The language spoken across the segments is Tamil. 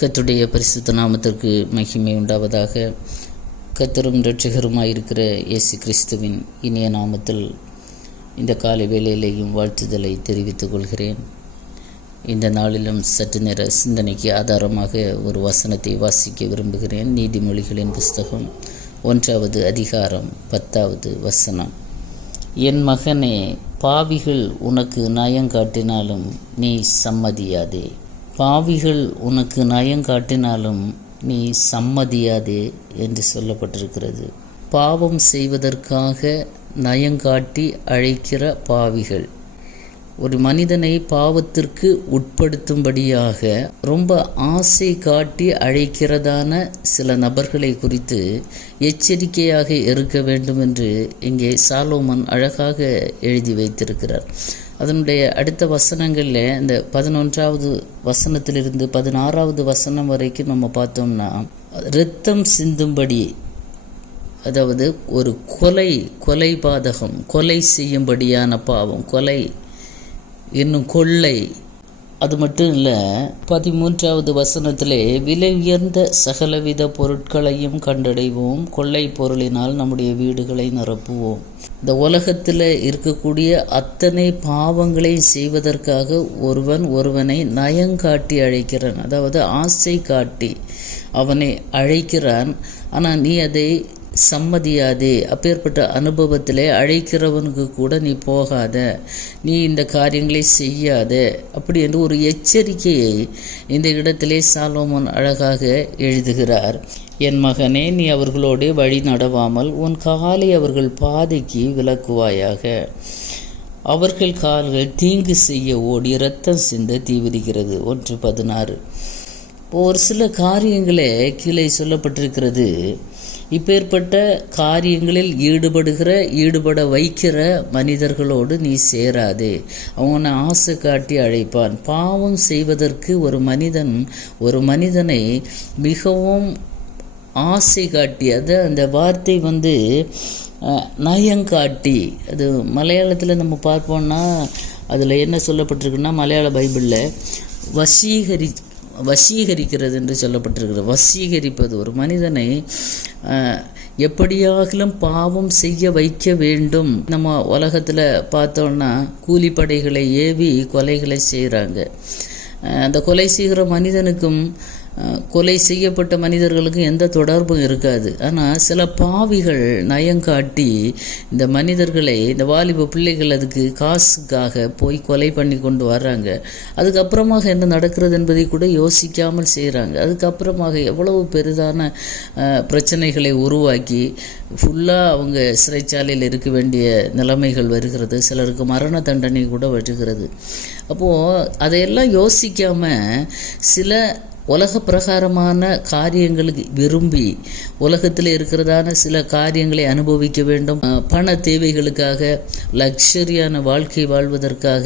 கத்துடைய பரிசுத்த நாமத்திற்கு மகிமை உண்டாவதாக. கத்தரும் இரட்சகருமாயிருக்கிற இயேசு கிறிஸ்துவின் இனிய நாமத்தில் இந்த காலை வேளையிலேயும் வாழ்த்துதலை தெரிவித்துக் கொள்கிறேன். இந்த நாளிலும் சற்று நேர சிந்தனைக்கு ஆதாரமாக ஒரு வசனத்தை வாசிக்க விரும்புகிறேன். நீதிமொழிகளின் புஸ்தகம் ஒன்றாவது அதிகாரம் பத்தாவது வசனம். என் மகனே பாவிகள் உனக்கு நயங்காட்டினாலும் நீ சம்மதியாதே. பாவிகள் உனக்கு நயம் காட்டினாலும் நீ சம்மதியாதே என்று சொல்லப்பட்டிருக்கிறது. பாவம் செய்வதற்காக நயங்காட்டி அழைக்கிற பாவிகள். ஒரு மனிதனை பாவத்திற்கு உட்படுத்தும்படியாக ரொம்ப ஆசை காட்டி அழைக்கிறதான சில நபர்களை குறித்து எச்சரிக்கையாக இருக்க வேண்டும் என்று இங்கே சாலோமன் அழகாக எழுதி வைத்திருக்கிறார். அதனுடைய அடுத்த வசனங்களில் இந்த பதினொன்றாவது வசனத்திலிருந்து பதினாறாவது வசனம் வரைக்கும் நம்ம பார்த்தோம்னா ரத்தம் சிந்தும்படி அதாவது ஒரு கொலை கொலை பாதகம் கொலை செய்யும்படியான பாவம் கொலை இன்னும் கொள்ளை அது மட்டும் இல்லை பதிமூன்றாவது வசனத்திலே விலை உயர்ந்த சகலவித பொருட்களையும் கண்டடைவோம். கொள்ளை பொருளினால் நம்முடைய வீடுகளை நிரப்புவோம். இந்த உலகத்தில் இருக்கக்கூடிய அத்தனை பாவங்களையும் செய்வதற்காக ஒருவன் ஒருவனை நயங்காட்டி அழைக்கிறான். அதாவது ஆசை காட்டி அவனை அழைக்கிறான். ஆனால் நீ அதை சம்மதியாதே. அப்பேற்பட்ட அனுபவத்திலே அழைக்கிறவனுக்கு கூட நீ போகாத. நீ இந்த காரியங்களை செய்யாத. அப்படி என்று ஒரு எச்சரிக்கையை இந்த இடத்திலே சாலோமன் அழகாக எழுதுகிறார். என் மகனே நீ அவர்களோடு வழி நடவாமல் உன் காலை அவர்கள் பாதைக்கு விலக்குவாயாக அவர்கள் கால்கள் தீங்கு செய்ய ஓடி ரத்தம் சிந்த தீவிரிக்கிறது ஒன்று பதினாறு. இப்போ ஒரு சில காரியங்களே கீழே சொல்லப்பட்டிருக்கிறது. இப்பேற்பட்ட காரியங்களில் ஈடுபடுகிற ஈடுபட வைக்கிற மனிதர்களோடு நீ சேராதே. அவனை ஆசை காட்டி அழைப்பான். பாவம் செய்வதற்கு ஒரு மனிதன் ஒரு மனிதனை மிகவும் ஆசை காட்டி அது அந்த வார்த்தை வந்து நயங்காட்டி அது மலையாளத்தில் நம்ம பார்ப்போம்னா அதில் என்ன சொல்லப்பட்டிருக்குன்னா மலையாள பைபிளில் வசீகரி வசீகரிக்கிறது என்று சொல்லப்பட்டிருக்கிறது. வசீகரிப்பது ஒரு மனிதனை எப்படியாகிலும் பாவம் செய்ய வைக்க வேண்டும். நம்ம உலகத்தில் பார்த்தோன்னா கூலிப்படைகளை ஏவி கொலைகளை செய்கிறாங்க அந்த கொலை செய்கிற மனிதனுக்கும் கொலை செய்யப்பட்ட மனிதர்களுக்கு எந்த தொடர்பும் இருக்காது. ஆனால் சில பாவிகள் நயங்காட்டி இந்த மனிதர்களை இந்த வாலிப பிள்ளைகள் அதுக்கு காசுக்காக போய் கொலை பண்ணி கொண்டு வர்றாங்க. அதுக்கப்புறமாக என்ன நடக்கிறது என்பதை கூட யோசிக்காமல் செய்கிறாங்க அதுக்கப்புறமாக எவ்வளவு பெரிதான பிரச்சனைகளை உருவாக்கி ஃபுல்லாக அவங்க சிறைச்சாலையில் இருக்க வேண்டிய நிலைமைகள் வருகிறது. சிலருக்கு மரண தண்டனை கூட வருகிறது. அப்போது அதையெல்லாம் யோசிக்காமல் சில உலக பிரகாரமான காரியங்களுக்கு விரும்பி உலகத்தில் இருக்கிறதான சில காரியங்களை அனுபவிக்க வேண்டும். பண தேவைகளுக்காக லக்ஸரியான வாழ்க்கை வாழ்வதற்காக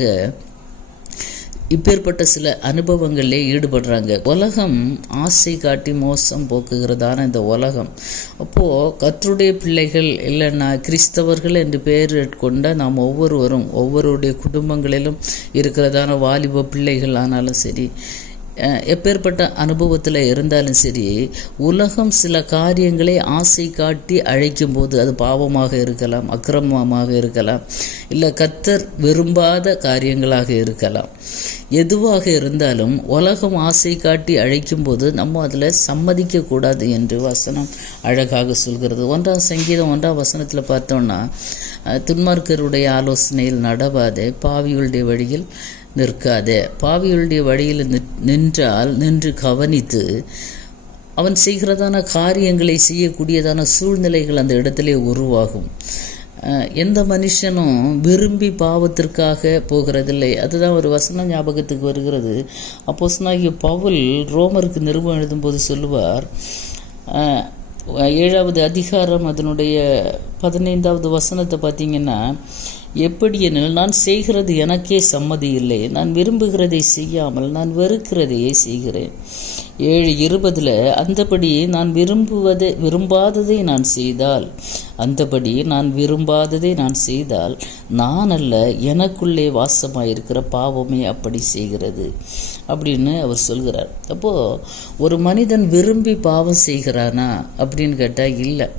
இப்பேற்பட்ட சில அனுபவங்களிலே ஈடுபடுறாங்க. உலகம் ஆசை காட்டி மோசம் போக்குகிறதான இந்த உலகம். அப்போது கற்றுடைய பிள்ளைகள் இல்லைன்னா கிறிஸ்தவர்கள் என்று பெயர் கொண்ட நாம் ஒவ்வொருவரும் ஒவ்வொருடைய குடும்பங்களிலும் இருக்கிறதான வாலிப பிள்ளைகள் ஆனாலும் சரி எப்பேற்பட்ட அனுபவத்தில் இருந்தாலும் சரி உலகம் சில காரியங்களை ஆசை காட்டி அழைக்கும் போது அது பாவமாக இருக்கலாம் அக்கிரமமாக இருக்கலாம் இல்லை கத்தர் விரும்பாத காரியங்களாக இருக்கலாம். எதுவாக இருந்தாலும் உலகம் ஆசை காட்டி அழைக்கும் போது நம்ம அதில் சம்மதிக்கக்கூடாது என்று வசனம் அழகாக சொல்கிறது. ஒன்றாம் சங்கீதம் ஒன்றாம் வசனத்தில் பார்த்தோன்னா துன்மார்க்கருடைய ஆலோசனையில் நடவாதே பாவிகளுடைய வழியில் நிற்காதே. பாவிகளுடைய வழியில் நின்றால் நின்று கவனித்து அவன் செய்கிறதான காரியங்களை செய்யக்கூடியதான சூழ்நிலைகள் அந்த இடத்திலே உருவாகும். எந்த மனுஷனும் விரும்பி பாவத்திற்காக போகிறதில்லை. அதுதான் ஒரு வசனம் ஞாபகத்துக்கு வருகிறது. அப்போ பவுல் ரோமருக்கு நிருபம் எழுதும்போது சொல்லுவார் ஏழாவது அதிகாரம் அதனுடைய பதினைந்தாவது வசனத்தை பார்த்தீங்கன்னா எப்படி எனில் நான் செய்கிறது எனக்கே சம்மதி இல்லை. நான் விரும்புகிறதை செய்யாமல் நான் வெறுக்கிறதையே செய்கிறேன். ஏழு இருபதில் அந்தபடி நான் விரும்புவதை விரும்பாததை நான் செய்தால் அந்தபடி நான் விரும்பாததை நான் செய்தால் நான் அல்ல எனக்குள்ளே வாசமாயிருக்கிற பாவமே அப்படி செய்கிறது. அப்படின்னு அவர் சொல்கிறார். அப்போது ஒரு மனிதன் விரும்பி பாவம் செய்கிறானா? அப்படின்னு கேட்டால் இல்லை.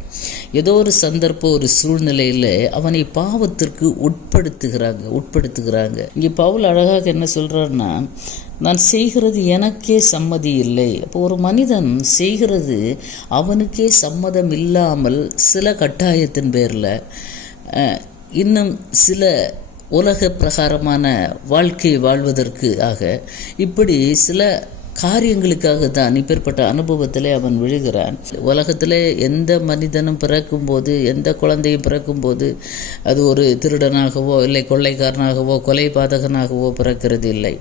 ஏதோ ஒரு சந்தர்ப்பம் ஒரு சூழ்நிலையில் அவனை பாவத்திற்கு உட்படுத்துகிறாங்க உட்படுத்துகிறாங்க. இங்கே பவுல் அழகாக என்ன சொல்கிறாருன்னா நான் செய்கிறது எனக்கே சம்மதி இல்லை. அப்போ ஒரு மனிதன் செய்கிறது அவனுக்கே சம்மதம் இல்லாமல் சில கட்டாயத்தின் பேரில் இன்னும் சில உலக பிரகாரமான வாழ்க்கை வாழ்வதற்கு ஆக இப்படி சில காரியங்களுக்காக தான் இப்பேற்பட்ட அனுபவத்தில் அவன் விழுகிறான். உலகத்தில் எந்த மனிதனும் பிறக்கும்போது எந்த குழந்தையும் பிறக்கும்போது அது ஒரு திருடனாகவோ இல்லை கொள்ளைக்காரனாகவோ கொலை பாதகனாகவோ பிறக்கிறது இல்லை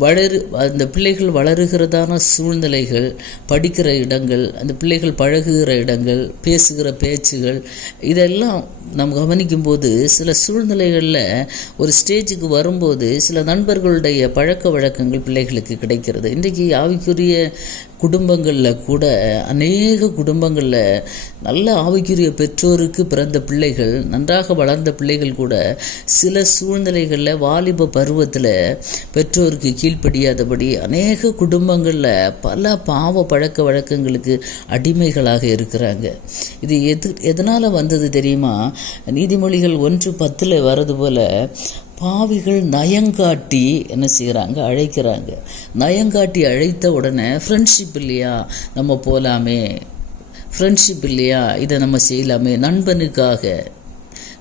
வளரு அந்த பிள்ளைகள் வளருகிறதான சூழ்நிலைகள் படிக்கிற இடங்கள் அந்த பிள்ளைகள் பழகுகிற இடங்கள் பேசுகிற பேச்சுகள் இதெல்லாம் நாம் கவனிக்கும்போது சில சூழ்நிலைகளில் ஒரு ஸ்டேஜுக்கு வரும்போது சில நண்பர்களுடைய பழக்க வழக்கங்கள் பிள்ளைகளுக்கு கிடைக்கிறது. இன்றைக்கு ஆவிக்குரிய குடும்பங்களில் கூட அநேக குடும்பங்களில் நல்ல ஆவிக்குரிய பெற்றோருக்கு பிறந்த பிள்ளைகள் நன்றாக வளர்ந்த பிள்ளைகள் கூட சில சூழ்நிலைகளில் வாலிப பருவத்தில் பெற்றோருக்கு கீழ்ப்படியாதபடி அநேக குடும்பங்களில் பல பாவ பழக்க வழக்கங்களுக்கு அடிமைகளாக இருக்கிறாங்க. இது எது எதனால் வந்தது தெரியுமா? நீதிமொழிகள் ஒன்று பத்தில் வரது போல் பாவிகள் நயங்காட்டி என்ன செய்கிறாங்க அழைக்கிறாங்க. நயங்காட்டி அழைத்த உடனே ஃப்ரெண்ட்ஷிப் இல்லையா? நம்ம போகலாமே ஃப்ரெண்ட்ஷிப் இல்லையா? இதை நம்ம செய்யலாமே. நண்பனுக்காக.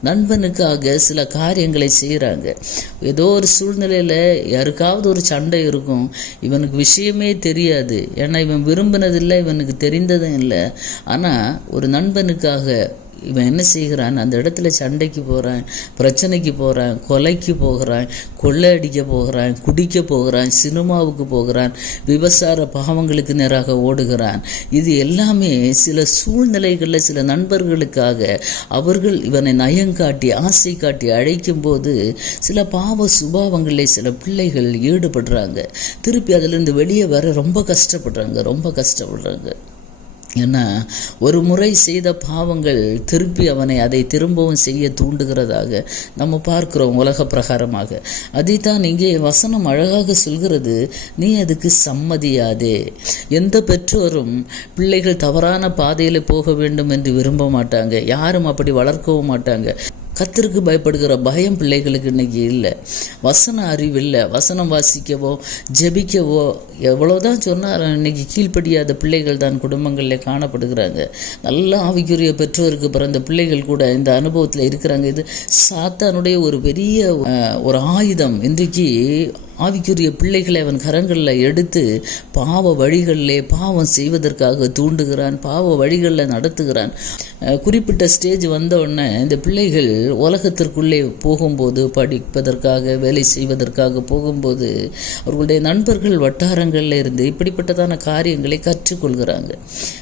நண்பனுக்காக சில காரியங்களை செய்கிறாங்க ஏதோ ஒரு சூழ்நிலையில் யாருக்காவது ஒரு சண்டை இருக்கும். இவனுக்கு விஷயமே தெரியாது. ஏன்னா இவன் விரும்பினதில்லை இவனுக்கு தெரிந்ததும் இல்லை. ஆனால் ஒரு நண்பனுக்காக இவன் என்ன செய்கிறான்? அந்த இடத்துல சண்டைக்கு போகிறான் பிரச்சனைக்கு போகிறான் கொலைக்கு போகிறான் கொள்ளை அடிக்க போகிறான் குடிக்க போகிறான் சினிமாவுக்கு போகிறான் விபசார பாவங்களுக்கு நேராக ஓடுகிறான். இது எல்லாமே சில சூழ்நிலைகளில் சில நண்பர்களுக்காக அவர்கள் இவனை நயங்காட்டி ஆசை காட்டி அழைக்கும்போது சில பாவ சுபாவங்களில் சில பிள்ளைகள் ஈடுபடுறாங்க. திருப்பி அதிலிருந்து வெளியே வர ரொம்ப கஷ்டப்படுறாங்க ரொம்ப கஷ்டப்படுறாங்க. ஏன்னா ஒரு முறை செய்த பாவங்கள் திருப்பி அவனை அதை திரும்பவும் செய்ய தூண்டுகிறதாக நம்ம பார்க்கிறோம் உலக பிரகாரமாக. அதைத்தான் இங்கே வசனம் அழகாக சொல்கிறது நீ அதுக்கு சம்மதியாதே. எந்த பெற்றோரும் பிள்ளைகள் தவறான பாதையில் போக வேண்டும் என்று விரும்ப மாட்டாங்க. யாரும் அப்படி வளர்க்கவும் மாட்டாங்க. கத்திற்கு பயப்படுகிற பயம் பிள்ளைகளுக்கு இன்னைக்கு இல்லை. வசன அறிவு இல்லை. வசனம் வாசிக்கவோ ஜெபிக்கவோ எவ்வளோதான் சொன்னால் இன்னைக்கு கீழ்ப்படியாத பிள்ளைகள் தான் குடும்பங்களில் காணப்படுகிறாங்க. நல்ல ஆவிக்குரிய பெற்றோருக்கு பிறந்த பிள்ளைகள் கூட இந்த அனுபவத்தில் இருக்கிறாங்க. இது சாத்தானுடைய ஒரு பெரிய ஒரு ஆயுதம். இன்றைக்கு ஆவிக்குரிய பிள்ளைகளை அவன் கரங்களில் எடுத்து பாவ வழிகளிலே பாவம் செய்வதற்காக தூண்டுகிறான் பாவ வழிகளில் நடத்துகிறான். குறிப்பிட்ட ஸ்டேஜ் வந்தவுடனே இந்த பிள்ளைகள் உலகத்திற்குள்ளே போகும்போது படிப்பதற்காக வேலை செய்வதற்காக போகும்போது அவர்களுடைய நண்பர்கள் வட்டாரங்களில் இருந்து இப்படிப்பட்டதான காரியங்களை கற்றுக்கொள்கிறாங்க.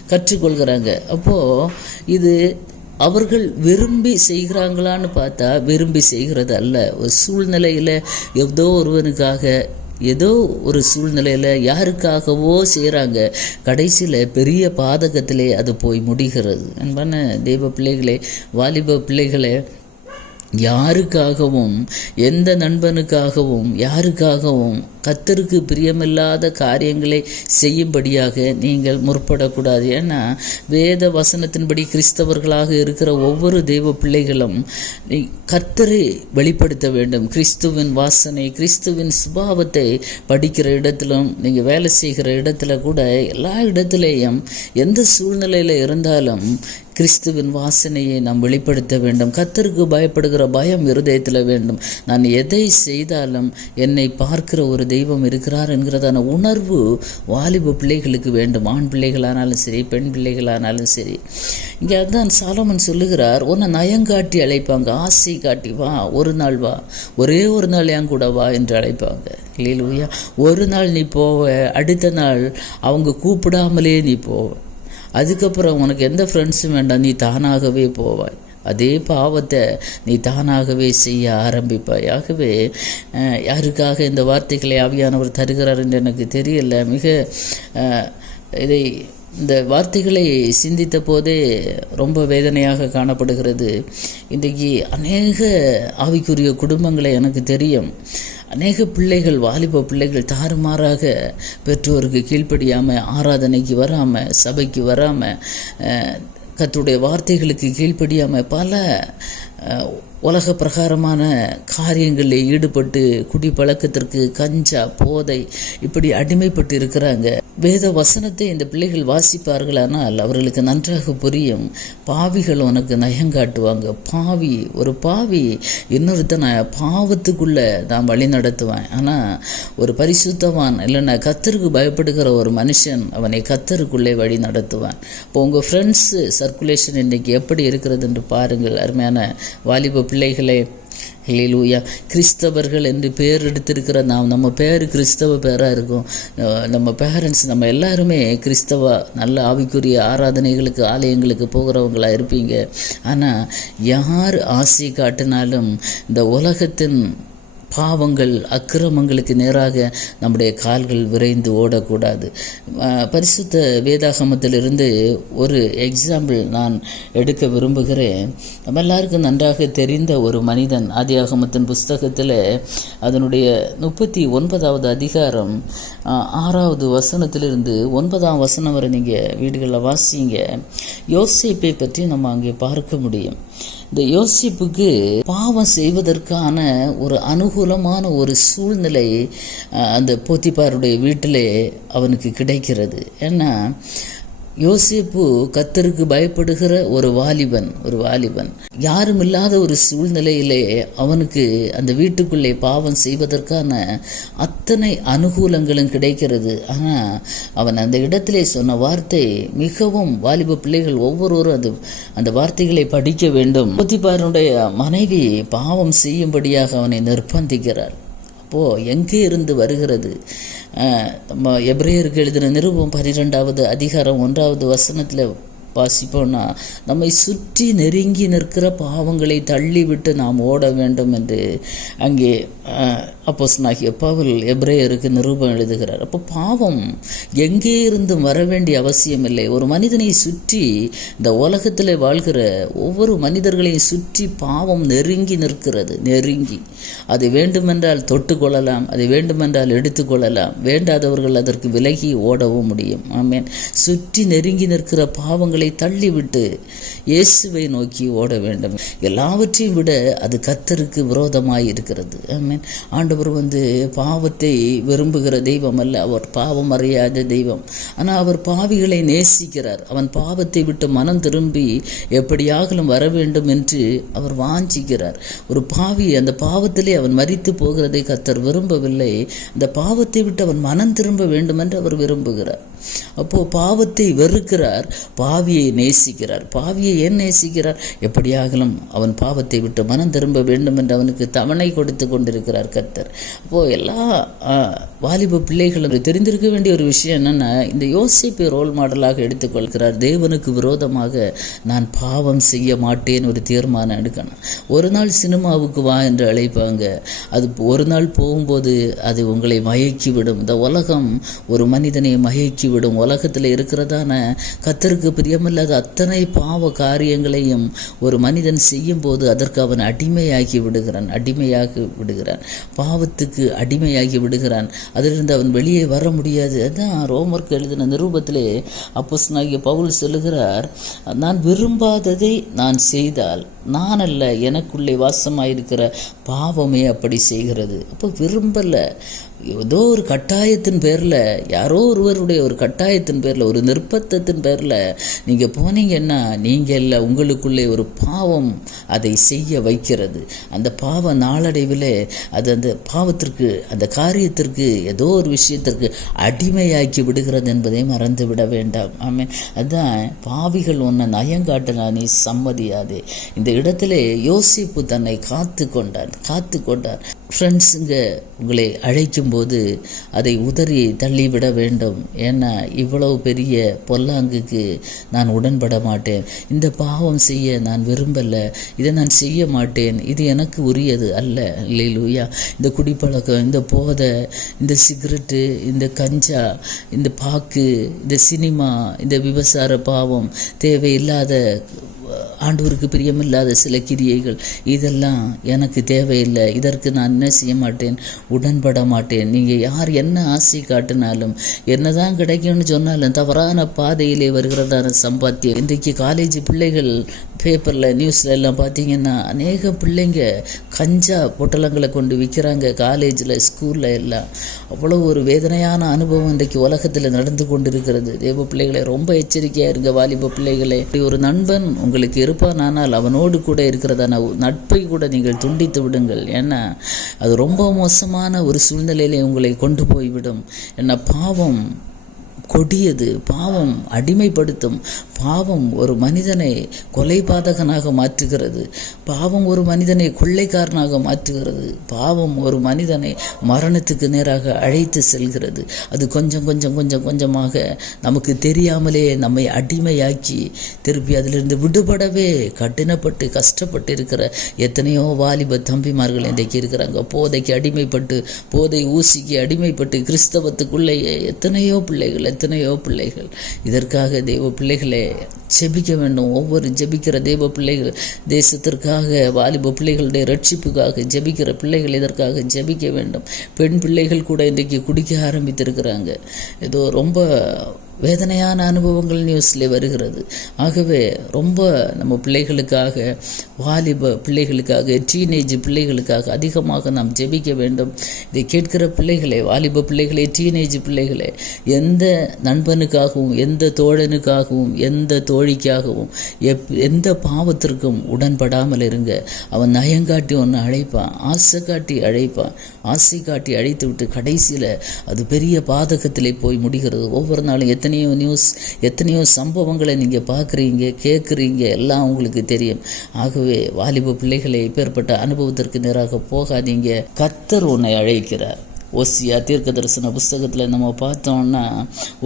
கற்றுக்கொள்கிறாங்க. அப்போது இது அவர்கள் விரும்பி செய்கிறாங்களான்னு பார்த்தா விரும்பி செய்கிறது அல்ல. ஒரு சூழ்நிலையில் ஏதோ ஒருவனுக்காக ஏதோ ஒரு சூழ்நிலையில் யாருக்காகவோ செய்கிறாங்க. கடைசியில் பெரிய பாதகத்திலே அது போய் முடிகிறது. அன்பான தெய்வ பிள்ளைகளே வாலிப பிள்ளைகளே யாருக்காகவும் எந்த நண்பனுக்காகவும் யாருக்காகவும் கத்தருக்கு பிரியமில்லாத காரியங்களை செய்யும்படியாக நீங்கள் முற்படக்கூடாது. ஏன்னா வேத வசனத்தின்படி கிறிஸ்தவர்களாக இருக்கிற ஒவ்வொரு தெய்வ பிள்ளைகளும் கத்தரை வெளிப்படுத்த வேண்டும். கிறிஸ்துவின் வாசனை கிறிஸ்துவின் சுபாவத்தை படிக்கிற இடத்திலும் நீங்கள் வேலை செய்கிற இடத்துல கூட எல்லா இடத்துலையும் எந்த சூழ்நிலையில் இருந்தாலும் கிறிஸ்துவின் வாசனையை நாம் வெளிப்படுத்த வேண்டும். கத்தருக்கு பயப்படுகிற பயம் இருதயத்தில் வேண்டும். நான் எதை செய்தாலும் என்னை பார்க்கிற ஒரு தெய்வம் இருக்கிறார் என்கிறதான உணர்வு வாலிப பிள்ளைகளுக்கு வேண்டும். ஆண் பிள்ளைகளானாலும் சரி பெண் பிள்ளைகளானாலும் சரி. இங்கே அதுதான் சாலமன் சொல்லுகிறார் உன்னை நயங்காட்டி அழைப்பாங்க. ஆசை காட்டி வா. ஒரு நாள் வா. ஒரே ஒரு நாள் என் கூட வா என்று அழைப்பாங்க. இல்லையா ஒரு நாள் நீ போவ அடுத்த நாள் அவங்க கூப்பிடாமலே நீ போவ. அதுக்கப்புறம் உனக்கு எந்த ஃப்ரெண்ட்ஸும் வேண்டாம். நீ தானாகவே போவாய். அதே பாவத்தை நீ தானாகவே செய்ய ஆரம்பிப்பாய். ஆகவே யாருக்காக இந்த வார்த்தைகளை ஆவியானவர் தருகிறார் என்று எனக்கு தெரியல. மிக இதை இந்த வார்த்தைகளை சிந்தித்த போதே ரொம்ப வேதனையாக காணப்படுகிறது. இன்றைக்கு அநேக ஆவிக்குரிய குடும்பங்களை எனக்கு தெரியும். அநேக பிள்ளைகள் வாலிப பிள்ளைகள் தாறுமாறாக பெற்றோருக்கு கீழ்ப்படியாமல் ஆராதனைக்கு வராமல் சபைக்கு வராமல் கத்துடைய வார்த்தைகளுக்கு கீழ்ப்படியாமல் பல உலக பிரகாரமான காரியங்களில் ஈடுபட்டு குடிப்பழக்கத்திற்கு கஞ்சா போதை இப்படி அடிமைப்பட்டு இருக்கிறாங்க வேத வசனத்தை இந்த பிள்ளைகள் வாசிப்பார்களானால் அவர்களுக்கு நன்றாக புரியும். பாவிகள் உனக்கு நயங்காட்டுவாங்க பாவி ஒரு பாவி இன்னொருத்தனை பாவத்துக்குள்ளே நான் வழி நடத்துவேன். ஆனால் ஒரு பரிசுத்தவான் இல்லைன்னா கத்தருக்கு பயப்படுகிற ஒரு மனுஷன் அவனை கத்தருக்குள்ளே வழி நடத்துவான். இப்போ உங்கள் ஃப்ரெண்ட்ஸு சர்க்குலேஷன் இன்றைக்கி எப்படி இருக்கிறது என்று பாருங்கள். அருமையான வாலிப பிள்ளைகளே ஹalleluya கிறிஸ்தவர்கள் என்று பேர் எடுத்திருக்கிற நாம் நம்ம பேர் கிறிஸ்தவ பேராக இருக்கும். நம்ம பேரண்ட்ஸ் நம்ம எல்லாருமே கிறிஸ்தவ நல்ல ஆவிக்குரிய ஆராதனைகளுக்கு ஆலயங்களுக்கு போகிறவங்களா இருப்பீங்க. ஆனால் யார் ஆசை காட்டினாலும் இந்த உலகத்தின் பாவங்கள் அக்கிரமங்களுக்கு நேராக நம்முடைய கால்கள் விரைந்து ஓடக்கூடாது. பரிசுத்த வேதாகமத்திலிருந்து ஒரு எக்ஸாம்பிள் நான் எடுக்க விரும்புகிறேன். நம்ம எல்லாருக்கும் நன்றாக தெரிந்த ஒரு மனிதன் ஆதியாகமத்தின் புஸ்தகத்தில் அதனுடைய முப்பத்தி ஒன்பதாவது அதிகாரம் ஆறாவது வசனத்திலிருந்து ஒன்பதாம் வசனம் வரை நீங்கள் வீடுகளில் வாசிங்க. யோசிப்பை பற்றி நம்ம அங்கே பார்க்க முடியும். இந்த யோசிப்புக்கு பாவம் செய்வதற்கான ஒரு அனுகூலமான ஒரு சூழ்நிலை அஹ், அந்த போத்திப்பாருடைய வீட்டிலே அவனுக்கு கிடைக்கிறது. ஏன்னா யோசிப்பு கத்தருக்கு பயப்படுகிற ஒரு வாலிபன் ஒரு வாலிபன். யாரும் இல்லாத ஒரு சூழ்நிலையிலே அவனுக்கு அந்த வீட்டுக்குள்ளே பாவம் செய்வதற்கான அத்தனை அனுகூலங்களும் கிடைக்கிறது. ஆனால் அவன் அந்த இடத்திலே சொன்ன வார்த்தை மிகவும் வாலிப பிள்ளைகள் ஒவ்வொருவரும் அது அந்த வார்த்தைகளை படிக்க வேண்டும். புத்திபாரனுடைய மனைவி பாவம் செய்யும்படியாக அவனை நிர்பந்திக்கிறார் அப்போது எங்கே இருந்து வருகிறது? எப்ரேயருக்கு எழுதின நிருபம் பன்னிரெண்டாவது அதிகாரம் ஒன்றாவது வசனத்தில் வாசிப்போம்னா நம்மை சுற்றி நெருங்கி நிற்கிற பாவங்களை தள்ளிவிட்டு நாம் ஓட வேண்டும் என்று அங்கே அப்போஸ்னாகிய பவுல் எப்ரேயருக்கு நிரூபம் எழுதுகிறார். அப்போ பாவம் எங்கே இருந்தும் வர வேண்டிய அவசியம் இல்லை ஒரு மனிதனை சுற்றி இந்த உலகத்தில் வாழ்கிற ஒவ்வொரு மனிதர்களையும் சுற்றி பாவம் நெருங்கி நிற்கிறது. நெருங்கி. அது வேண்டுமென்றால் தொட்டு கொள்ளலாம். அதை வேண்டுமென்றால் எடுத்துக்கொள்ளலாம் வேண்டாதவர்கள் அதற்கு விலகி ஓடவும் முடியும். ஆமேன். சுற்றி நெருங்கி நிற்கிற பாவங்களை தள்ளிவிட்டு இயேசுவை நோக்கி ஓட வேண்டும். எல்லாவற்றையும் விட அது கத்தருக்கு விரோதமாய் இருக்கிறது. ஆமேன். ஆண்டவர் வந்து பாவத்தை விரும்புகிற தெய்வம் அல்ல அவர் பாவம் அறியாத தெய்வம். ஆனால் அவர் பாவிகளை நேசிக்கிறார். அவன் பாவத்தை விட்டு மனம் திரும்பி எப்படியாகலும் வர வேண்டும் என்று அவர் வாஞ்சிக்கிறார். ஒரு பாவி அந்த பாவத்திலே அவன் மறித்து போகிறதை கத்தர் விரும்பவில்லை. அந்த பாவத்தை விட்டு அவன் மனம் திரும்ப வேண்டும் என்று அவர் விரும்புகிறார். அப்போ பாவத்தை வெறுக்கிறார் பாவியை நேசிக்கிறார். பாவியை ஏன் நேசிக்கிறார்? எப்படியாகலும் அவன் பாவத்தை விட்டு மனம் திரும்ப வேண்டும் என்று அவனுக்கு தவணை கொடுத்து கொண்டிருக்கிறார். கர்த்தர். அப்போது எல்லா வாலிப பிள்ளைகளும் தெரிந்திருக்க வேண்டிய ஒரு விஷயம் என்னென்னா இந்த யோசிப்பை ரோல் மாடலாக எடுத்துக்கொள்கிறார். தேவனுக்கு விரோதமாக நான் பாவம் செய்ய மாட்டேன் ஒரு தீர்மானம் எடுக்கணும். ஒரு நாள் சினிமாவுக்கு வா என்று அழைப்பாங்க. அது ஒரு நாள் போகும்போது அது உங்களை மயக்கிவிடும். இந்த உலகம் ஒரு மனிதனை மயக்கிவிடும். உலகத்தில் இருக்கிறதான கத்தருக்கு பிரியமில்லாத அத்தனை பாவ காரியங்களையும் ஒரு மனிதன் செய்யும் போது அதற்கு அவன் அடிமையாகி விடுகிறான். அடிமையாகி விடுகிறான். பாவத்துக்கு அடிமையாகி விடுகிறான். அதிலிருந்து அவன் வெளியே வர முடியாது. அதான் ரோமர்க்கு எழுதின நிரூபத்திலே அப்போஸ்தலனாகிய பவுல் சொல்லுகிறார் நான் விரும்பாததை நான் செய்தால் நான் அல்ல எனக்குள்ளே வாசமாயிருக்கிற பாவமே அப்படி செய்கிறது. அப்போ விரும்பலை. ஏதோ ஒரு கட்டாயத்தின் பேரில் யாரோ ஒருவருடைய ஒரு கட்டாயத்தின் பேரில் ஒரு நிர்பந்தத்தின் பேரில் நீங்கள் போனீங்கன்னா நீங்கள் இல்லை உங்களுக்குள்ளே ஒரு பாவம் அதை செய்ய வைக்கிறது. அந்த பாவ நாளடைவில் அது அந்த பாவத்திற்கு அந்த காரியத்திற்கு ஏதோ ஒரு விஷயத்திற்கு அடிமையாக்கி விடுகிறது என்பதை மறந்து விட வேண்டாம். ஆமே அதான் பாவிகள் உன்னை நயங்காட்டினா நீ சம்மதியாதே. இந்த இடத்துல யோசிப்பு தன்னை காத்து கொண்டார் காத்து கொண்டார் ஃப்ரெண்ட்ஸுங்க உங்களை அழைக்கும்போது அதை உதறி தள்ளிவிட வேண்டும். ஏன்னா இவ்வளவு பெரிய பொல்லாங்குக்கு நான் உடன்பட மாட்டேன். இந்த பாவம் செய்ய நான் விரும்பலை. இதை நான் செய்ய மாட்டேன். இது எனக்கு உரியது அல்ல. இல்லையிலூயா இந்த குடிப்பழக்கம் இந்த போதை இந்த சிகரெட்டு இந்த கஞ்சா இந்த பாக்கு இந்த சினிமா இந்த விபசார பாவம் தேவையில்லாத ஆண்டவருக்கு பிரியமில்லாத சில கிரியைகள். இதெல்லாம் எனக்கு தேவையில்லை. இதற்கு நான் என்ன செய்ய மாட்டேன்? உடன்பட மாட்டேன். நீங்கள் யார் என்ன ஆசை காட்டினாலும் என்னதான் கிடைக்கும்னு சொன்னாலும் தவறான பாதையிலே வருகிறதான சம்பாத்தியம். இன்றைக்கு காலேஜ் பிள்ளைகள் பேப்பரில் நியூஸில் எல்லாம் பார்த்தீங்கன்னா அநேக பிள்ளைங்க கஞ்சா பொட்டலங்களை கொண்டு விற்கிறாங்க காலேஜில் ஸ்கூலில் எல்லாம். அவ்வளோ ஒரு வேதனையான அனுபவம் இன்றைக்கு உலகத்தில் நடந்து கொண்டு இருக்கிறது தேவ பிள்ளைகளை ரொம்ப எச்சரிக்கையாக இருங்க வாலிப பிள்ளைகளே. ஒரு நண்பன் உங்களுக்கு இருப்பான் ஆனால் அவனோடு கூட இருக்கிறதான நட்பை கூட நீங்கள் துண்டித்து விடுங்கள். ஏன்னா அது ரொம்ப மோசமான ஒரு சூழ்நிலையிலே உங்களை கொண்டு போய்விடும். என்ன பாவம் கொடியது. பாவம் அடிமைப்படுத்தும். பாவம் ஒரு மனிதனை கொலைபாதகனாக மாற்றுகிறது. பாவம் ஒரு மனிதனை கொள்ளைக்காரனாக மாற்றுகிறது. பாவம் ஒரு மனிதனை மரணத்துக்கு நேராக அழைத்து செல்கிறது. அது கொஞ்சம் கொஞ்சம் கொஞ்சம் கொஞ்சமாக நமக்கு தெரியாமலே நம்மை அடிமையாக்கி திருப்பி அதிலிருந்து விடுபடவே கடினப்பட்டு கஷ்டப்பட்டு இருக்கிற எத்தனையோ வாலிப தம்பிமார்கள் இன்றைக்கு இருக்கிறாங்க. போதைக்கு அடிமைப்பட்டு போதை ஊசிக்கு அடிமைப்பட்டு கிறிஸ்தவத்துக்குள்ளேயே எத்தனையோ பிள்ளைகள் எத்தனையோ பிள்ளைகள். இதற்காக தெய்வ பிள்ளைகளே ஜெபிக்க வேண்டும். ஒவ்வொரு ஜெபிக்கிற தெய்வ பிள்ளைகள் தேசத்திற்காக வாலிப பிள்ளைகளுடைய ரட்சிப்புக்காக ஜெபிக்கிற பிள்ளைகள் இதற்காக ஜெபிக்க வேண்டும். பெண் பிள்ளைகள் கூட இன்றைக்கு குடிக்க ஆரம்பித்திருக்கிறாங்க. ஏதோ ரொம்ப வேதனையான அனுபவங்கள் நியூஸில் வருகிறது. ஆகவே ரொம்ப நம்ம பிள்ளைகளுக்காக வாலிப பிள்ளைகளுக்காக டீனேஜ் பிள்ளைகளுக்காக அதிகமாக நாம் ஜெபிக்க வேண்டும். இதை கேட்கிற பிள்ளைகளே வாலிப பிள்ளைகளே டீனேஜ் பிள்ளைகளே எந்த நண்பனுக்காகவும் எந்த தோழனுக்காகவும் எந்த தோழிக்காகவும் எப் எந்த பாவத்திற்கும் உடன்படாமல் இருங்க. அவன் நயங்காட்டி ஒன்று அழைப்பான் ஆசை காட்டி அழைப்பான் ஆசை காட்டி அழைத்து விட்டு கடைசியில் அது பெரிய பாதகத்திலே போய் முடிகிறது. ஒவ்வொரு நாளும் எத்தனையோ நியூஸ் எத்தனையோ சம்பவங்களை நீங்கள் பார்க்குறீங்க கேட்குறீங்க எல்லாம் உங்களுக்கு தெரியும். ஆகவே வாலிப பிள்ளைகளை இப்பேற்பட்ட அனுபவத்திற்கு நேராக போகாதீங்க. கத்தர் உன்னை அழைக்கிறார். ஓசியா தீர்க்க தரிசன புஸ்தகத்தில் நம்ம பார்த்தோம்னா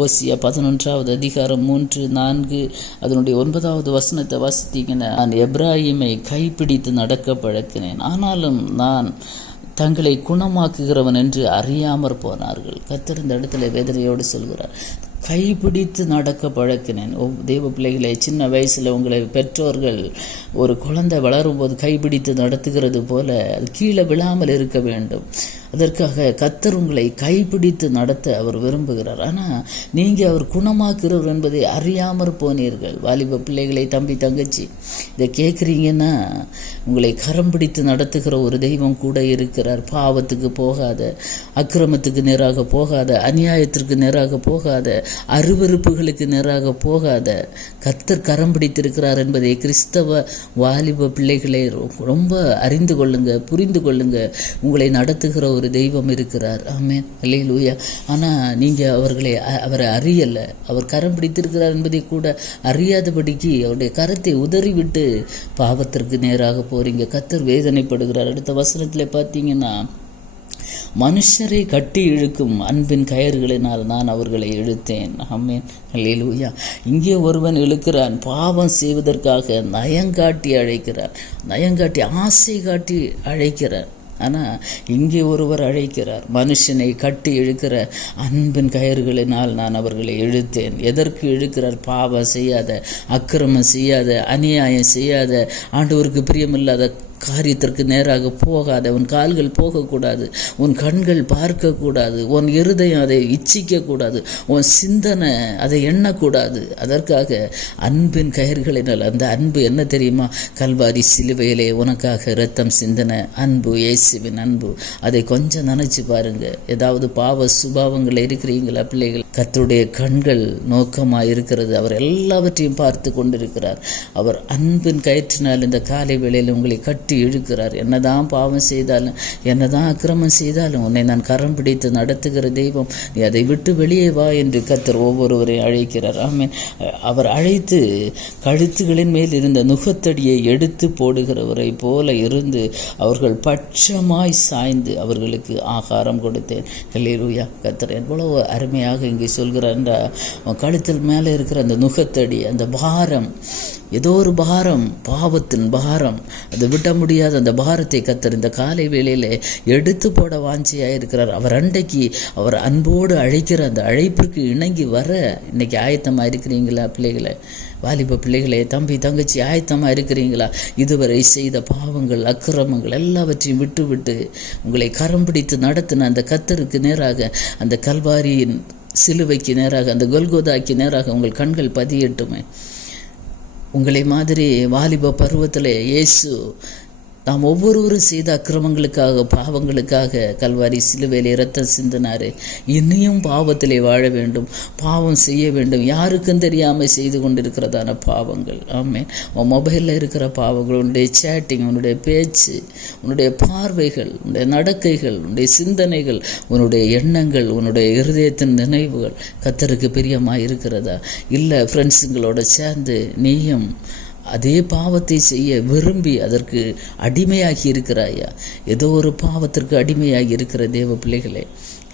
ஓசியா பதினொன்றாவது அதிகாரம் மூன்று நான்கு அதனுடைய ஒன்பதாவது வசனத்தை வாசித்தீங்கன்னா நான் எப்ராஹிமை கைப்பிடித்து நடக்க பழக்கினேன். ஆனாலும் நான் தங்களை குணமாக்குகிறவன் என்று அறியாமற் போனார்கள். கத்தர் இந்த இடத்துல வேதனையோடு சொல்கிறார். கைப்பிடித்து நடக்க பழக்கினேன். ஓ தெய்வ பிள்ளைகளை சின்ன வயசில் உங்களை பெற்றோர்கள் ஒரு குழந்தை வளரும்போது கைப்பிடித்து நடத்துகிறது போல அது கீழே விழாமல் இருக்க வேண்டும். அதற்காக கத்தர் உங்களை கைப்பிடித்து நடத்த அவர் விரும்புகிறார். ஆனால் நீங்கள் அவர் குணமாக்குறவர் என்பதை அறியாமற் போனீர்கள். வாலிப பிள்ளைகளை தம்பி தங்கச்சி இதை கேட்குறீங்கன்னா உங்களை கரம் பிடித்து நடத்துகிற ஒரு தெய்வம் கூட இருக்கிறார். பாவத்துக்கு போகாத அக்கிரமத்துக்கு நேராக போகாத அநியாயத்திற்கு நேராக போகாத அருவறுப்புகளுக்கு நேராக போகாத கத்தர் கரம் பிடித்திருக்கிறார் என்பதை கிறிஸ்தவ வாலிப பிள்ளைகளை ரொம்ப அறிந்து கொள்ளுங்க புரிந்து கொள்ளுங்க. உங்களை நடத்துகிற ஒரு தெய்வம் இருக்கிறார். ஆமே அல்லையிலூயா ஆனால் நீங்கள் அவர்களை அவரை அறியலை. அவர் கரம் பிடித்திருக்கிறார் என்பதை கூட அறியாதபடிக்கு அவருடைய கரத்தை உதறிவிட்டு பாவத்திற்கு நேராக போறீங்க. கத்தர் வேதனைப்படுகிறார். அடுத்த வசனத்தில் பார்த்தீங்கன்னா மனுஷரை கட்டி இழுக்கும் அன்பின் கயிறுகளினால் நான் அவர்களை இழுத்தேன். ஆமேன். அல்லேலூயா இங்கே ஒருவன் இழுக்கிறான் பாவம் செய்வதற்காக நயங்காட்டி அழைக்கிறார் நயங்காட்டி ஆசை காட்டி அழைக்கிறார் ஆனால் இங்கே ஒருவர் அழைக்கிறார் மனுஷனை கட்டி இழுக்கிற அன்பின் கயிறுகளினால் நான் அவர்களை இழுத்தேன். எதற்கு இழுக்கிறார்? பாவம் செய்யாத அக்கிரமம் செய்யாத அநியாயம் செய்யாத ஆண்டவருக்கு பிரியமில்லாத காரியத்திற்கு நேராக போகாத உன் கால்கள் போகக்கூடாது உன் கண்கள் பார்க்கக்கூடாது உன் இருதயம் அதை இச்சிக்கக்கூடாது உன் சிந்தனை அதை எண்ணக்கூடாது. அதற்காக அன்பின் கயிர்களினால் அந்த அன்பு என்ன தெரியுமா? கல்வாரி சிலுவையிலே உனக்காக இரத்தம் சிந்தனை அன்பு இயேசுவின் அன்பு. அதை கொஞ்சம் நினைச்சு பாருங்க. ஏதாவது பாவ சுபாவங்கள் இருக்கிறீங்களா பிள்ளைகள்? கத்துடைய கண்கள் நோக்கமாக இருக்கிறது. அவர் எல்லாவற்றையும் பார்த்து கொண்டிருக்கிறார். அவர் அன்பின் கயிற்றினால் இந்த காலை வேளையில் உங்களை கட்டு கட்டி இழுக்கிறார். என்னதான் பாவம் செய்தாலும் என்னதான் அக்கிரமம் செய்தாலும் உன்னை நான் கரம் பிடித்து நடத்துகிற தெய்வம் நீ அதை விட்டு வெளியே வா என்று கத்தர் ஒவ்வொருவரையும் அழைக்கிறார். ஆமென். அவர் அழைத்து கழுத்துகளின் மேல் இருந்த நுகத்தடியை எடுத்து போடுகிறவரை போல இருந்து அவர்கள் பட்சமாய் சாய்ந்து அவர்களுக்கு ஆகாரம் கொடுத்தேன். கல்லூயா கத்தர் எவ்வளவு அருமையாக இங்கே சொல்கிறார் என்றால் கழுத்தில் மேலே இருக்கிற அந்த நுகத்தடி அந்த பாரம் ஏதோ ஒரு பாரம் பாவத்தின் பாரம் அதை விட்ட முடியாத அந்த பாரத்தை கத்தர் இந்த காலை வேளையில் எடுத்து போட வாஞ்சியாக இருக்கிறார் அவர் அண்டைக்கு அவர் அன்போடு அழைக்கிற அந்த அழைப்பிற்கு இணங்கி வர இன்னைக்கு ஆயத்தமாக இருக்கிறீங்களா பிள்ளைகளை? வாலிப பிள்ளைகளே தம்பி தங்கச்சி ஆயத்தமாக இருக்கிறீங்களா? இதுவரை செய்த பாவங்கள் அக்கிரமங்கள் எல்லாவற்றையும் விட்டு விட்டு உங்களை கரம் பிடித்து நடத்தின அந்த கத்தருக்கு நேராக அந்த கல்வாரியின் சிலுவைக்கு நேராக அந்த கொல்கோதாக்கு நேராக உங்கள் கண்கள் பதியட்டுமே. உங்களை மாதிரி வாலிப பருவத்தில் இயேசு நாம் ஒவ்வொருவரும் செய்த அக்கிரமங்களுக்காக பாவங்களுக்காக கல்வாரி சிலுவையில் இரத்தம் சிந்தினார். இன்னையும் பாவத்திலே வாழ வேண்டும் பாவம் செய்ய வேண்டும். யாருக்கும் தெரியாமல் செய்து கொண்டிருக்கிறதான பாவங்கள். ஆமே உன் மொபைலில் இருக்கிற பாவங்கள் உன்னுடைய சேட்டிங் உன்னுடைய பேச்சு உன்னுடைய பார்வைகள் உன்னுடைய நடக்கைகள் உன்னுடைய சிந்தனைகள் உன்னுடைய எண்ணங்கள் உன்னுடைய இருதயத்தின் நினைவுகள் கத்தருக்கு பிரியமாக இருக்கிறதா இல்லை ஃப்ரெண்ட்ஸுங்களோட சேர்ந்து நீயும் அதே பாவத்தை செய்ய விரும்பி அதற்கு அடிமையாகி இருக்கிறாயா? ஏதோ ஒரு பாவத்திற்கு அடிமையாகி இருக்கிற தேவ பிள்ளைகளே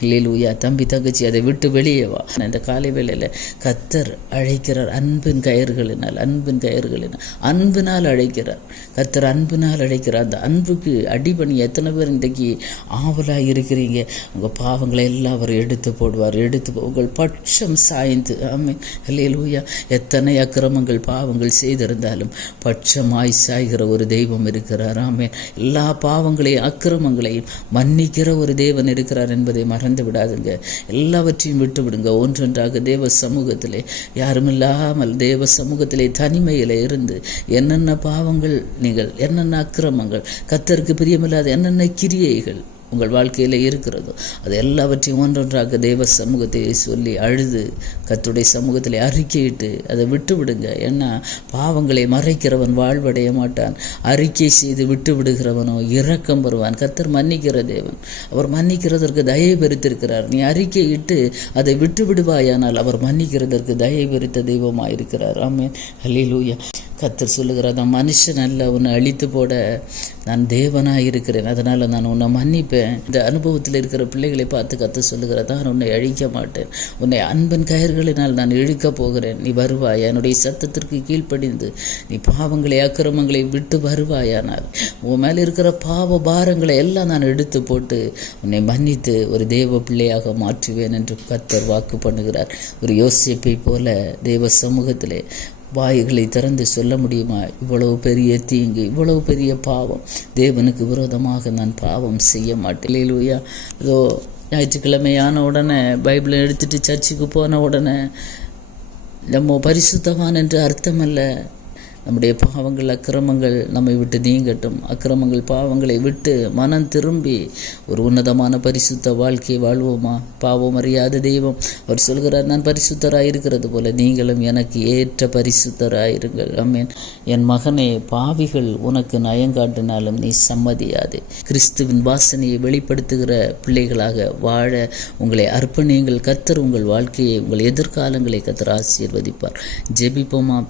இல்லையிலூயா தம்பி தங்கச்சி அதை விட்டு வெளியே வா. இந்த காலை வேளையில் கத்தர் அழைக்கிறார் அன்பின் கயறுகளினால் அன்பின் கயறுகளினால் அன்பினால் அழைக்கிறார். கத்தர் அன்பினால் அழைக்கிறார். அந்த அன்புக்கு அடிபணி எத்தனை பேர் இன்றைக்கு ஆவலாக இருக்கிறீங்க? உங்கள் பாவங்களை எல்லாம் அவர் எடுத்து போடுவார் எடுத்து போ- உங்கள் பட்சம் சாய்ந்து. ஆமே இல்லையிலூயா எத்தனை அக்கிரமங்கள் பாவங்கள் செய்திருந்தாலும் பட்சமாய் சாய்கிற ஒரு தெய்வம் இருக்கிறார். ஆமே எல்லா பாவங்களையும் அக்கிரமங்களையும் மன்னிக்கிற ஒரு தேவன் இருக்கிறார் என்பதை மறந்து விடாதுங்க. எல்லாவற்றையும் விட்டு விடுங்க. ஒன்றொன்றாக தேவ சமூகத்திலே யாருமில்லாமல் தேவ சமூகத்திலே தனிமையில் இருந்து என்னென்ன பாவங்கள் நீங்கள் என்னென்ன அக்கிரமங்கள் கத்தருக்கு பிரியமில்லாத என்னென்ன கிரியைகள் உங்கள் வாழ்க்கையில் இருக்கிறதோ அது எல்லாவற்றையும் ஒன்றொன்றாக தேவ சமூகத்தை சொல்லி அழுது கத்துடைய சமூகத்தில் அறிக்கையிட்டு அதை விட்டு விடுங்க ஏன்னா பாவங்களை மறைக்கிறவன் வாழ்வடைய மாட்டான். அறிக்கை செய்து விட்டு விடுகிறவனோ இரக்கம் வருவான் கத்தர் மன்னிக்கிற தேவன். அவர் மன்னிக்கிறதற்கு தயை பெருத்திருக்கிறார். நீ அறிக்கையிட்டு அதை விட்டு விடுவாயானால் அவர் மன்னிக்கிறதற்கு தயை பெருத்த தெய்வமாக இருக்கிறார் ஆமேன். ஹல்லேலூயா. கத்தர் சொல்லுகிறார் நான் மனுஷன் அல்ல உன்னை அழித்து போட நான் தேவனாக இருக்கிறேன். அதனால் நான் உன்னை மன்னிப்பேன். இந்த அனுபவத்தில் இருக்கிற பிள்ளைகளை பார்த்து கத்து சொல்லுகிறார் நான் உன்னை அழிக்க மாட்டேன். உன்னை அன்பன் கயிர்களினால் நான் இழுக்கப் போகிறேன். நீ வருவாய்? என்னுடைய சத்தத்திற்கு கீழ்ப்படிந்து நீ பாவங்களை அக்கிரமங்களை விட்டு வருவாயானால் உன் மேலே இருக்கிற பாவ பாரங்களை எல்லாம் நான் எடுத்து போட்டு உன்னை மன்னித்து ஒரு தேவ பிள்ளையாக மாற்றுவேன் என்று கத்தர் வாக்கு பண்ணுகிறார். ஒரு யோசிப்பை போல தேவ சமூகத்திலே வாய்களை திறந்து சொல்ல முடியுமா? இவ்வளவு பெரிய தீங்கு இவ்வளவு பெரிய பாவம். தேவனுக்கு விரோதமாக நான் பாவம் செய்ய மாட்டேன். இல்லையா இதோ ஞாயிற்றுக்கிழமையான உடனே பைபிளை எடுத்துட்டு சர்ச்சுக்கு போன உடனே நம்ம பரிசுத்தவான் என்று அர்த்தமல்ல. நம்முடைய பாவங்கள் அக்கிரமங்கள் நம்மை விட்டு நீங்கட்டும். அக்கிரமங்கள் பாவங்களை விட்டு மனம் திரும்பி ஒரு உன்னதமான பரிசுத்த வாழ்க்கையை வாழ்வோமா? பாவம் அறியாத தெய்வம். அவர் சொல்கிறார் நான் பரிசுத்தராக இருக்கிறது போல நீங்களும் எனக்கு ஏற்ற பரிசுத்தராயிருங்கள். அம்மேன் என் மகனே பாவிகள் உனக்கு நயங்காட்டினாலும் நீ சம்மதியாது. கிறிஸ்துவின் வாசனையை வெளிப்படுத்துகிற பிள்ளைகளாக வாழ உங்களை அர்ப்பணியுங்கள். கத்தர் உங்கள் வாழ்க்கையை உங்கள் எதிர்காலங்களை கத்தர் ஆசீர்வதிப்பார். ஜெபிப்போமா?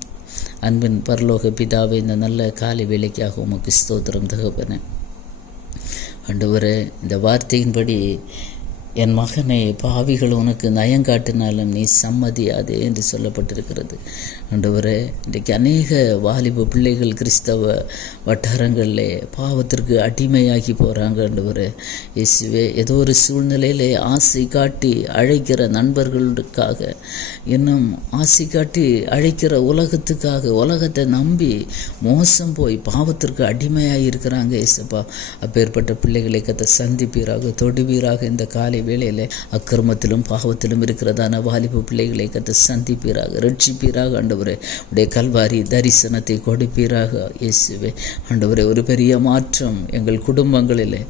அன்பின் பரலோக பிதாவை இந்த நல்ல காலை வேலைக்காக உமக்கு ஸ்தோத்திரம் தகப்பன. ஆண்டவரே இந்த வார்த்தையின்படி என் மகனை பாவிகள் உனக்கு நயங்காட்டினாலும் நீ சம்மதியாதே என்று சொல்லப்பட்டிருக்கிறது. ஆண்டவரே இன்றைக்கு அநேக வாலிப பிள்ளைகள் கிறிஸ்தவ வட்டாரங்களிலே பாவத்திற்கு அடிமையாகி போகிறாங்க ஆண்டவரே. இயேசுவே ஏதோ ஒரு சூழ்நிலையிலே ஆசை காட்டி அழைக்கிற நண்பர்களுக்காக இன்னும் ஆசை காட்டி அழைக்கிற உலகத்துக்காக உலகத்தை நம்பி மோசம் போய் பாவத்திற்கு அடிமையாக இருக்கிறாங்க இயேசப்பா. அப்பேற்பட்ட பிள்ளைகளை கத்த சந்திப்பீராக தொடுவீராக இந்த காலை வேளையில் அக்கிரமத்திலும் பாவத்திலும் இருக்கிறதான வாலிப பிள்ளைகளை கத்த சந்திப்பீராக ரட்சிப்பீராக. ஆண்டவரே உடைய கல்வாரி தரிசனத்தை கொடுப்பீராக. இயேசுவே ஆண்டவரே ஒரு பெரிய மாற்றம் எங்கள் குடும்பங்களிலே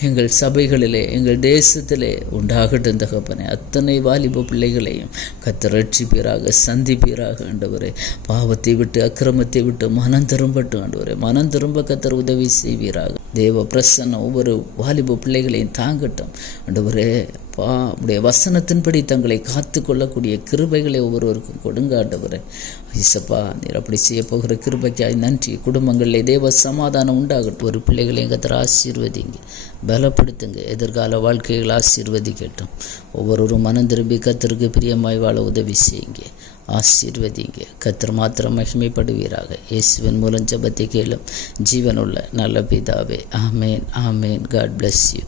எங்கள் சபைகளிலே எங்கள் தேசத்திலே உண்டாகட்டும் தகப்பனே. அத்தனை வாலிப பிள்ளைகளையும் கத்து ரட்சிப்பீராக சந்திப்பீராக. ஆண்டவரே பாவத்தை விட்டு அக்கிரமத்தை விட்டு மனம் திரும்பட்டும். ஆண்டவரே மனம் திரும்ப கத்தர் உதவி செய்வீராக. தேவ பிரசன்னம் ஒவ்வொரு வாலிப பிள்ளைகளையும் தாங்கட்டும். ஆண்டவரே பா உடைய வசனத்தின்படி தங்களை காத்து கொள்ளக்கூடிய கிருபைகளை ஒவ்வொருவருக்கும் கொடுங்க ஆண்டவரே. ஐசப்பா நீர் அப்படி செய்ய போகிற கிருபைக்காய் நன்றி. குடும்பங்களில் தேவ சமாதானம் உண்டாகட்டும். ஒரு பிள்ளைகளையும் கத்தர் ஆசீர்வதிங்க. பலப்படுத்துங்க. எதிர்கால வாழ்க்கைகள் ஆசீர்வதிக்கட்டும். ஒவ்வொருவரும் மனம் திரும்பி கத்திற்கு பிரியமாய் வாழ உதவி செய்யுங்க. ஆசீர்வதிங்க. கத்தர் மாத்திரம் மகிமைப்படுவீராக. இயேசுவின் மூலம் ஜபத்தை கேளும் ஜீவனுள்ள நல்ல பிதாவே. ஆமேன் ஆமேன். God bless you